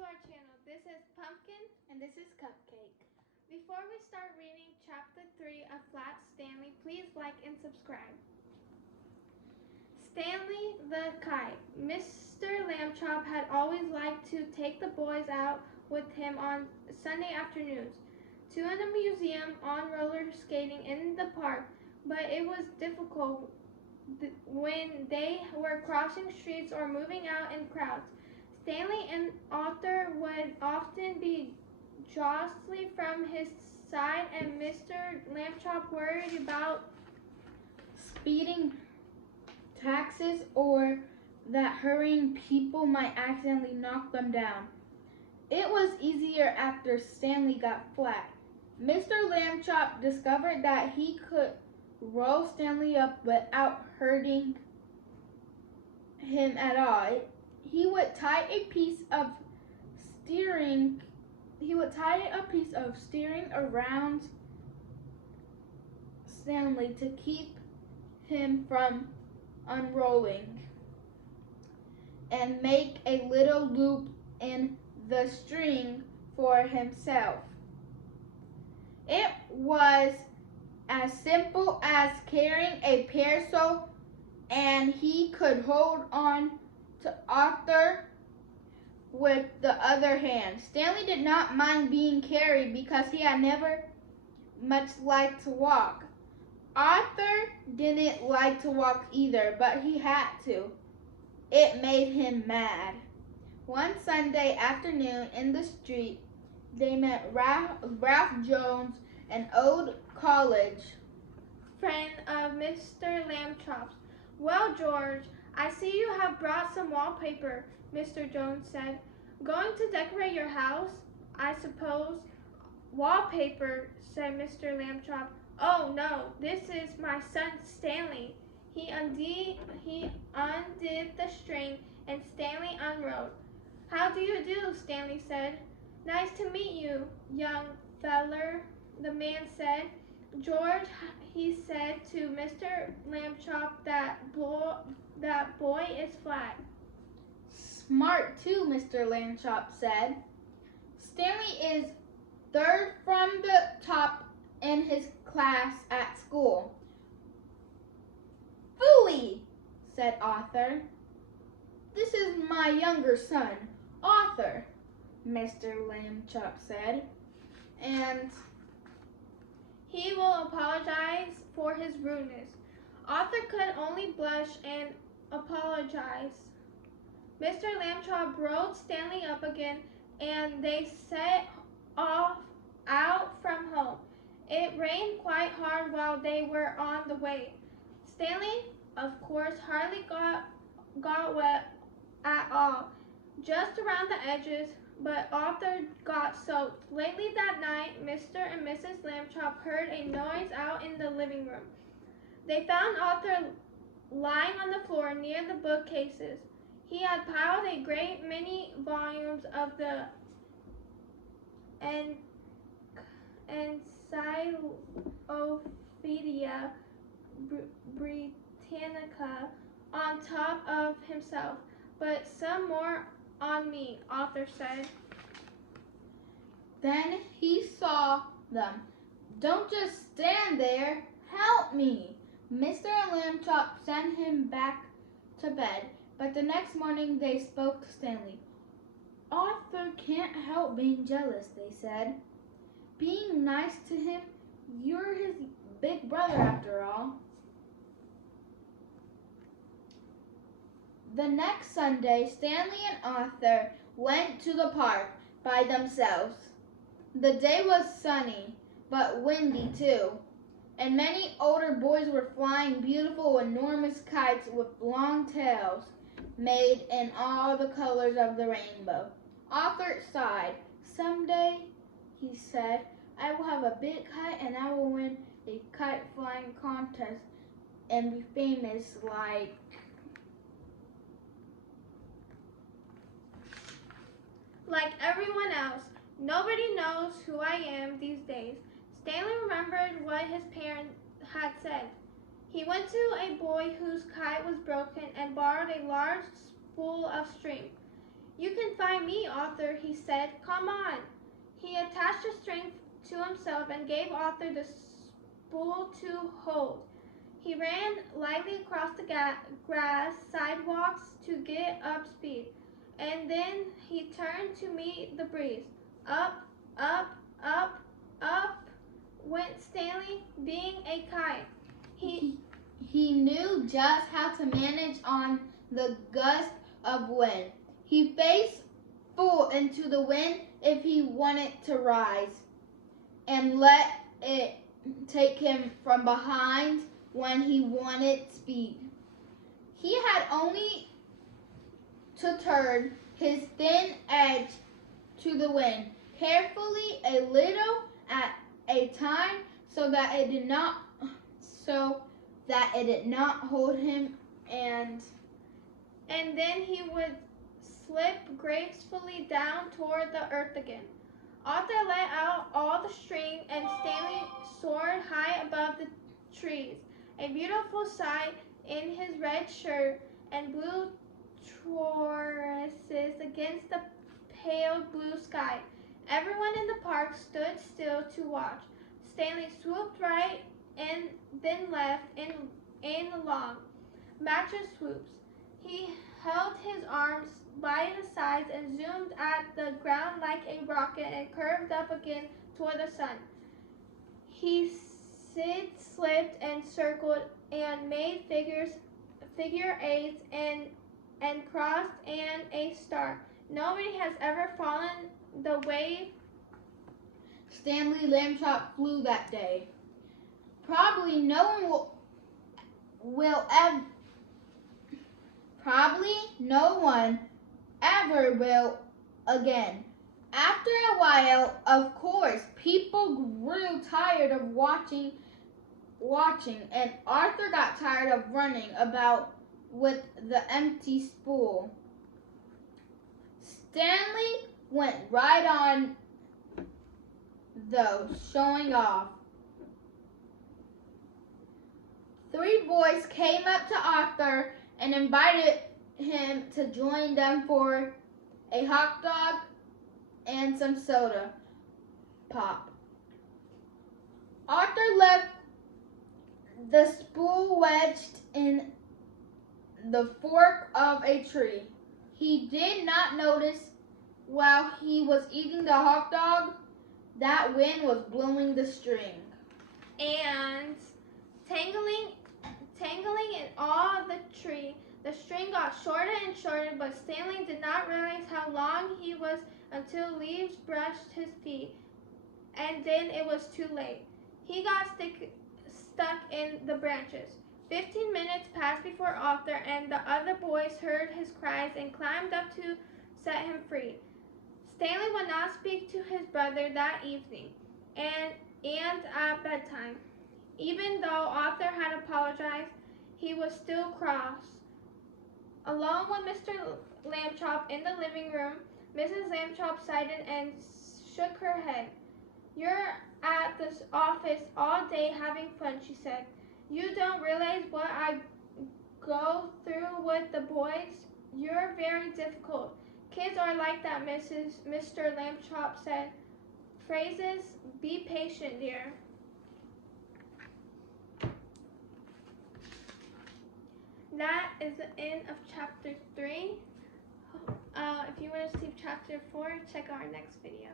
to our channel. This is Pumpkin. And this is Cupcake. Before we start reading Chapter 3 of Flat Stanley, please like and subscribe. Stanley the Kite. Mr. Lambchop had always liked to take the boys out with him on Sunday afternoons, to the museum, on roller skating in the park, but it was difficult when they were crossing streets or moving out in crowds. Stanley and Arthur would often be jostling from his side, and Mr. Lambchop worried about Speeding taxis or that hurrying people might accidentally knock them down. It was easier after Stanley got flat. Mr. Lambchop discovered that he could roll Stanley up without hurting him at all. He would tie a piece of steering around Stanley to keep him from unrolling and make a little loop in the string for himself. It was as simple as carrying a parasol, and he could hold on to Arthur with the other hand. Stanley did not mind being carried because he had never much liked to walk. Arthur didn't like to walk either, but he had to. It made him mad. One Sunday afternoon in the street, they met Ralph Jones, an old college friend of Mr. Lambchop's. "Well, George, I see you have brought some wallpaper," Mr. Jones said. "Going to decorate your house, I suppose?" "Wallpaper," said Mr. Lambchop. "Oh, no, this is my son Stanley." He undid the string, and Stanley unrolled. "How do you do?" Stanley said. "Nice to meet you, young feller," the man said. "George," he said to Mr. Lambchop, that boy is flat." "Smart too," Mr. Lambchop said. "Stanley is third from the top in his class at school." "Phooey," said Arthur. "This is my younger son, Arthur," Mr. Lambchop said. "And he will apologize for his rudeness." Arthur could only blush and apologize. Mr. Lambchop rolled Stanley up again, and they set off out from home. It rained quite hard while they were on the way. Stanley, of course, hardly got wet at all, just around the edges, but Arthur got soaked. Lately that night, Mr. and Mrs. Lambchop heard a noise out in the living room. They found Arthur lying on the floor near the bookcases. He had piled a great many volumes of the Encyclopedia Britannica on top of himself. "But some more on me," Arthur said. then he saw them. "Don't just stand there. Help me." Mr. Lambchop sent him back to bed, but the next morning they spoke to Stanley. "Arthur can't help being jealous," they said. "Being nice to him. You're his big brother after all." The next Sunday, Stanley and Arthur went to the park by themselves. The day was sunny, but windy too, and many older boys were flying beautiful, enormous kites with long tails made in all the colors of the rainbow. Arthur sighed. "Someday," he said, "I will have a big kite, and I will win a kite flying contest and be famous like..." "Like everyone else. Nobody knows who I am these days." Stanley remembered what his parents had said. He went to a boy whose kite was broken and borrowed a large spool of string. You can find me, Arthur, he said. Come on. He attached the string to himself and gave Arthur the spool to hold. He ran lightly across the grass sidewalks to get up speed, and then he turned to meet the breeze. Up, up, up, up went Stanley, being a kite. He knew just how to manage on the gust of wind. He faced full into the wind if he wanted to rise, and let it take him from behind when he wanted speed. He had only to turn his thin edge to the wind, carefully a little at a time, so that it did not hold him, and then he would slip gracefully down toward the earth again. Arthur let out all the string, and Stanley soared high above the trees, a beautiful sight in his red shirt and blue trousers against the pale blue sky. Everyone in the park stood still to watch. Stanley swooped right and then left in long, matching swoops. He held his arms by his sides and zoomed at the ground like a rocket and curved up again toward the sun. He slipped and circled and made figure eights and crossed and a star. Nobody has ever fallen the way Stanley Lambchop flew that day. Probably no one ever will again. After a while, of course, people grew tired of watching, and Arthur got tired of running about with the empty spool. Stanley went right on, though, showing off. 3 boys came up to Arthur and invited him to join them for a hot dog and some soda pop. Arthur left the spool wedged in the fork of a tree. He did not notice while he was eating the hot dog that wind was blowing the string and tangling in all the tree. The string got shorter and shorter, but Stanley did not realize how long he was until leaves brushed his feet, and then it was too late. He got stuck in the branches. 15 minutes passed before Arthur and the other boys heard his cries and climbed up to set him free. Stanley would not speak to his brother that evening and at bedtime. Even though Arthur had apologized, he was still cross. Alone with Mr. Lambchop in the living room, Mrs. Lambchop sighed and shook her head. You're at this office all day having fun, she said. You don't realize what I go through with the boys. You're very difficult. Kids are like that, Mr. Lambchop said. Phrases, be patient, dear. That is the end of chapter 3. If you want to see chapter 4, check out our next video.